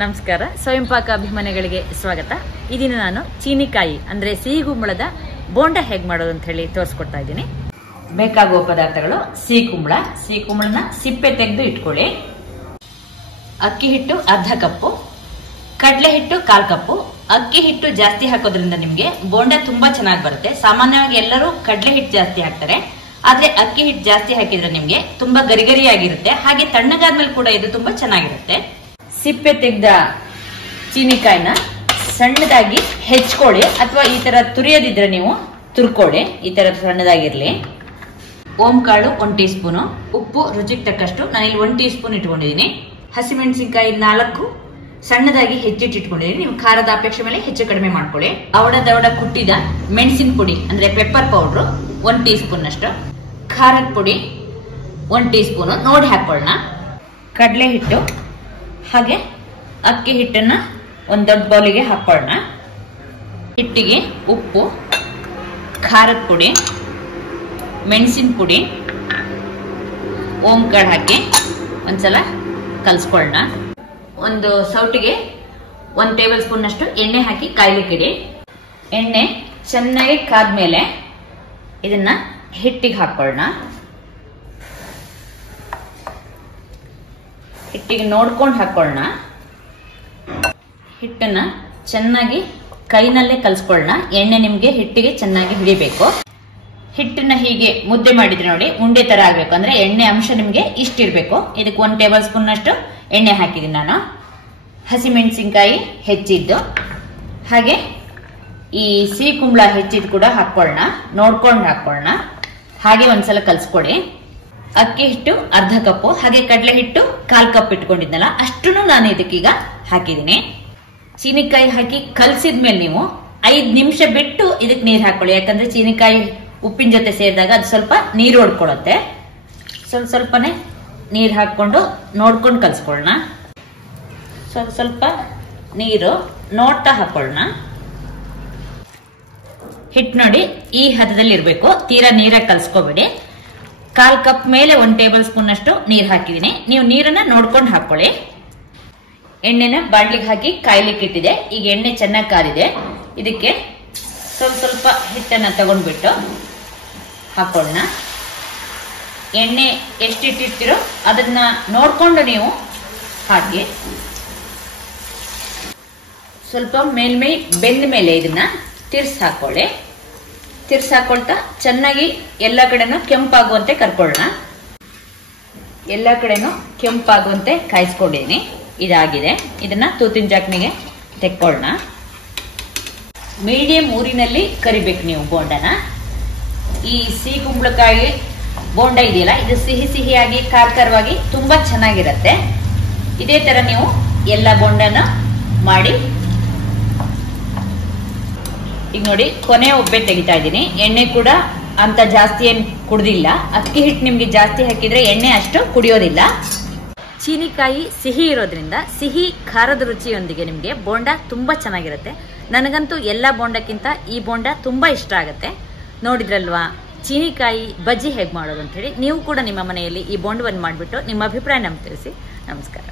ನಮಸ್ಕಾರ. ಸ್ವಯಂಪಾಕ ಅಭಿಮಾನಿಗಳಿಗೆ ಸ್ವಾಗತ. ಈ ದಿನ ನಾನು ಚೀನಿಕಾಯಿ ಅಂದ್ರೆ ಸಿಹಿಗುಂಬಳದ ಬೋಂಡ ಹೇಗೆ ಮಾಡೋದು ಅಂತ ಹೇಳಿ ತೋರಿಸ್ಕೊಡ್ತಾ ಇದ್ದೀನಿ. ಬೇಕಾಗುವ ಪದಾರ್ಥಗಳು ಸಿಹಿಗುಂಬಳನ ಸಿಪ್ಪೆ ತೆಗೆದು ಇಟ್ಕೊಳ್ಳಿ. ಅಕ್ಕಿ ಹಿಟ್ಟು ಅರ್ಧ ಕಪ್ಪು, ಕಡಲೆ ಹಿಟ್ಟು 1/4 ಕಪ್ಪು. ಅಕ್ಕಿ ಹಿಟ್ಟು ಜಾಸ್ತಿ ಹಾಕೋದ್ರಿಂದ ನಿಮ್ಗೆ ಬೋಂಡ ತುಂಬಾ ಚೆನ್ನಾಗಿ ಬರುತ್ತೆ. ಸಾಮಾನ್ಯವಾಗಿ ಎಲ್ಲರೂ ಕಡಲೆ ಹಿಟ್ಟು ಜಾಸ್ತಿ ಹಾಕ್ತಾರೆ, ಆದ್ರೆ ಅಕ್ಕಿ ಹಿಟ್ಟು ಜಾಸ್ತಿ ಹಾಕಿದ್ರೆ ನಿಮ್ಗೆ ತುಂಬಾ ಗರಿಗರಿಯಾಗಿರುತ್ತೆ. ಹಾಗೆ ತಣ್ಣಗಾದ್ಮೇಲೆ ಕೂಡ ಇದು ತುಂಬಾ ಚೆನ್ನಾಗಿರುತ್ತೆ. ಸಿಪ್ಪೆ ತೆಗೆದ ಚೀನಿಕಾಯಿನ ಸಣ್ಣದಾಗಿ ಹೆಚ್ಕೊಳ್ಳಿ, ಅಥವಾ ಈ ತರ ತುರಿಯೋದಿದ್ರೆ ನೀವು ತುರ್ಕೊಳ್ಳಿ. ಈ ತರ ಸಣ್ಣದಾಗಿರ್ಲಿ. ಓಂ ಕಾಳು 1 ಟೀ ಸ್ಪೂನು, ಉಪ್ಪು ರುಚಿಗೆ ತಕ್ಕಷ್ಟು. ನಾನಿಲ್ಲಿ 1 ಟೀ ಸ್ಪೂನ್ ಇಟ್ಕೊಂಡಿದ್ದೀನಿ. ಹಸಿಮೆಣಸಿನಕಾಯಿ 4 ಸಣ್ಣದಾಗಿ ಹೆಚ್ಚಿಟ್ಟಿಟ್ಕೊಂಡಿದ್ದೀನಿ. ನೀವು ಖಾರದ ಅಪೇಕ್ಷೆ ಮೇಲೆ ಹೆಚ್ಚು ಕಡಿಮೆ ಮಾಡ್ಕೊಳ್ಳಿ. ದವಡ ಕುಟ್ಟಿದ ಮೆಣಸಿನ ಪುಡಿ ಅಂದ್ರೆ ಪೆಪ್ಪರ್ ಪೌಡರ್ 1 ಟೀ ಸ್ಪೂನ್ ಅಷ್ಟು. ಖಾರದ ಪುಡಿ 1 ಟೀ ಸ್ಪೂನ್ ನೋಡಿ ಹಾಕೊಳ್ಳೋಣ. ಕಡಲೆ ಹಿಟ್ಟು ಹಾಗೆ ಅಕ್ಕಿ ಹಿಟ್ಟನ್ನ ಒಂದು ದೊಡ್ಡ ಬೌಲಿಗೆ ಹಾಕೊಳ್ಳೋಣ. ಹಿಟ್ಟಿಗೆ ಉಪ್ಪು, ಖಾರದ ಪುಡಿ, ಮೆಣಸಿನ ಪುಡಿ, ಓಂ ಕಾಳು ಹಾಕಿ ಒಂದ್ಸಲ ಕಲ್ಸ್ಕೊಳ್ಳೋಣ. ಒಂದು ಸೌಟಿಗೆ 1 ಟೇಬಲ್ ಸ್ಪೂನ್ ಅಷ್ಟು ಎಣ್ಣೆ ಹಾಕಿ ಕಾಯ್ಲಿಕ್ಕಿಡಿ. ಎಣ್ಣೆ ಚೆನ್ನಾಗಿ ಕಾದ್ಮೇಲೆ ಇದನ್ನ ಹಿಟ್ಟಿಗೆ ಹಾಕೊಳ್ಳೋಣ. ಹಿಟ್ಟಿಗೆ ನೋಡ್ಕೊಂಡು ಹಾಕೊಳ್ಳೋಣ. ಹಿಟ್ಟನ್ನ ಚೆನ್ನಾಗಿ ಕೈನಲ್ಲೇ ಕಲ್ಸ್ಕೊಳ್ಳೋಣ. ಎಣ್ಣೆ ನಿಮ್ಗೆ ಹಿಟ್ಟಿಗೆ ಚೆನ್ನಾಗಿ ಹಿಡಿಬೇಕು. ಹಿಟ್ಟನ್ನ ಹೀಗೆ ಮುದ್ದೆ ಮಾಡಿದ್ರೆ ನೋಡಿ ಉಂಡೆ ತರ ಆಗ್ಬೇಕು. ಅಂದ್ರೆ ಎಣ್ಣೆ ಅಂಶ ನಿಮ್ಗೆ ಇಷ್ಟಿರ್ಬೇಕು. ಇದಕ್ಕೆ 1 ಟೇಬಲ್ ಸ್ಪೂನ್ ಅಷ್ಟು ಎಣ್ಣೆ ಹಾಕಿದ್ದೀನಿ ನಾನು. ಹಸಿಮೆಣಸಿನಕಾಯಿ ಹೆಚ್ಚಿದ್ದು ಹಾಗೆ ಈ ಸಿಹಿಗುಂಬಳ ಹೆಚ್ಚಿದ್ ಕೂಡ ಹಾಕೊಳ್ಳೋಣ. ನೋಡ್ಕೊಂಡು ಹಾಕೊಳ್ಳೋಣ. ಹಾಗೆ ಒಂದ್ಸಲ ಕಲ್ಸ್ಕೊಡಿ. ಅಕ್ಕಿ ಹಿಟ್ಟು ಅರ್ಧ ಕಪ್ಪು, ಹಾಗೆ ಕಡಲೆ ಹಿಟ್ಟು 1/4 ಕಪ್ ಇಟ್ಕೊಂಡಿದ್ನಲ್ಲ ಅಷ್ಟನ್ನು ನಾನು ಇದಕ್ಕೀಗ ಹಾಕಿದ್ದೀನಿ. ಚೀನಿಕಾಯಿ ಹಾಕಿ ಕಲ್ಸಿದ್ಮೇಲೆ ನೀವು 5 ನಿಮಿಷ ಬಿಟ್ಟು ಇದಕ್ಕೆ ನೀರು ಹಾಕೊಳ್ಳಿ. ಯಾಕಂದ್ರೆ ಚೀನಿಕಾಯಿ ಉಪ್ಪಿನ ಜೊತೆ ಸೇರಿದಾಗ ಅದು ಸ್ವಲ್ಪ ನೀರು ಹೊಡ್ಕೊಳ್ಳುತ್ತೆ. ಸ್ವಲ್ಪನೇ ನೀರು ಹಾಕೊಂಡು ನೋಡ್ಕೊಂಡು ಕಲ್ಸ್ಕೊಳ್ಳೋಣ. ಸ್ವಲ್ಪ ನೀರು ನೋಡ್ತಾ ಹಾಕೊಳ್ಳೋಣ. ಹಿಟ್ಟು ನೋಡಿ ಈ ಹದದಲ್ಲಿ ಇರಬೇಕು. ತೀರಾ ನೀರಾಗಿ ಕಲ್ಸ್ಕೋಬೇಡಿ. 1/4 ಕಪ್ ಮೇಲೆ 1 ಟೇಬಲ್ ಸ್ಪೂನ್ ಅಷ್ಟು ನೀರು ಹಾಕಿದ್ದೀನಿ. ನೀವು ನೀರನ್ನ ನೋಡ್ಕೊಂಡು ಹಾಕೊಳ್ಳಿ. ಎಣ್ಣೆನ ಬಾಡ್ಲಿಗೆ ಹಾಕಿ ಕಾಯ್ಲಿಕ್ಕೆ ಇಟ್ಟಿದೆ. ಈಗ ಎಣ್ಣೆ ಚೆನ್ನಾಗಿ ಕಾದಿದೆ. ಇದಕ್ಕೆ ಸ್ವಲ್ಪ ಹಿಟ್ಟನ್ನ ತಗೊಂಡ್ಬಿಟ್ಟು ಹಾಕೊಳ್ಳೋಣ. ಎಣ್ಣೆ ಎಷ್ಟಿಟ್ಟಿರ್ತೀರೋ ಅದನ್ನ ನೋಡ್ಕೊಂಡು ನೀವು ಹಾಕಿ. ಸ್ವಲ್ಪ ಮೇಲ್ಮೈ ಬೆಂದ ಮೇಲೆ ಇದನ್ನ ತಿರ್ಸಿ ಹಾಕೊಳ್ಳಿ. ತಿರ್ಸಿ ಹಾಕೊಳ್ತಾ ಚೆನ್ನಾಗಿ ಎಲ್ಲ ಕಡೆನೂ ಕೆಂಪಾಗುವಂತೆ ಕರ್ಕೊಳ್ಳೋಣ. ಎಲ್ಲ ಕಡೆನೂ ಕೆಂಪಾಗುವಂತೆ ಕಾಯಿಸ್ಕೊಂಡಿದ್ದೀನಿ. ಇದಾಗಿದೆ. ಇದನ್ನ ತೂತಿನ ಜಾಕ್ನಿಗೆ ತೆಕ್ಕೊಳ್ಳೋಣ. ಮೀಡಿಯಂ ಊರಿನಲ್ಲಿ ಕರಿಬೇಕು ನೀವು ಬೋಂಡನ. ಈ ಸಿಹಿಗುಂಬಳಕಾಯಿ ಬೋಂಡ ಇದೆಯಲ್ಲ, ಇದು ಸಿಹಿಯಾಗಿ ಖಾರವಾಗಿ ತುಂಬಾ ಚೆನ್ನಾಗಿರತ್ತೆ. ಇದೇ ತರ ನೀವು ಎಲ್ಲ ಬೋಂಡನ ಮಾಡಿ. ಈಗ ನೋಡಿ ಕೊನೆ ಒಬ್ಬೆ ತೆಗಿತಾ ಇದ್ದೀನಿ. ಎಣ್ಣೆ ಕೂಡ ಅಂತ ಜಾಸ್ತಿ ಏನ್ ಕುಡ್ದಿಲ್ಲ. ಅಕ್ಕಿ ಹಿಟ್ಟು ನಿಮ್ಗೆ ಜಾಸ್ತಿ ಹಾಕಿದ್ರೆ ಎಣ್ಣೆ ಅಷ್ಟು ಕುಡಿಯೋದಿಲ್ಲ. ಚೀನಿಕಾಯಿ ಸಿಹಿ ಇರೋದ್ರಿಂದ ಸಿಹಿ ಖಾರದ ರುಚಿಯೊಂದಿಗೆ ನಿಮ್ಗೆ ಬೋಂಡ ತುಂಬಾ ಚೆನ್ನಾಗಿರುತ್ತೆ. ನನಗಂತೂ ಎಲ್ಲಾ ಬೋಂಡಕ್ಕಿಂತ ಈ ಬೋಂಡ ತುಂಬಾ ಇಷ್ಟ ಆಗುತ್ತೆ. ನೋಡಿದ್ರಲ್ವಾ ಚೀನಿಕಾಯಿ ಬಜ್ಜಿ ಹೇಗೆ ಮಾಡೋದು ಅಂತ ಹೇಳಿ. ನೀವು ಕೂಡ ನಿಮ್ಮ ಮನೆಯಲ್ಲಿ ಈ ಬೋಂಡವನ್ನು ಮಾಡಿಬಿಟ್ಟು ನಿಮ್ಮ ಅಭಿಪ್ರಾಯ ನಮ್ಗೆ ತಿಳಿಸಿ. ನಮಸ್ಕಾರ.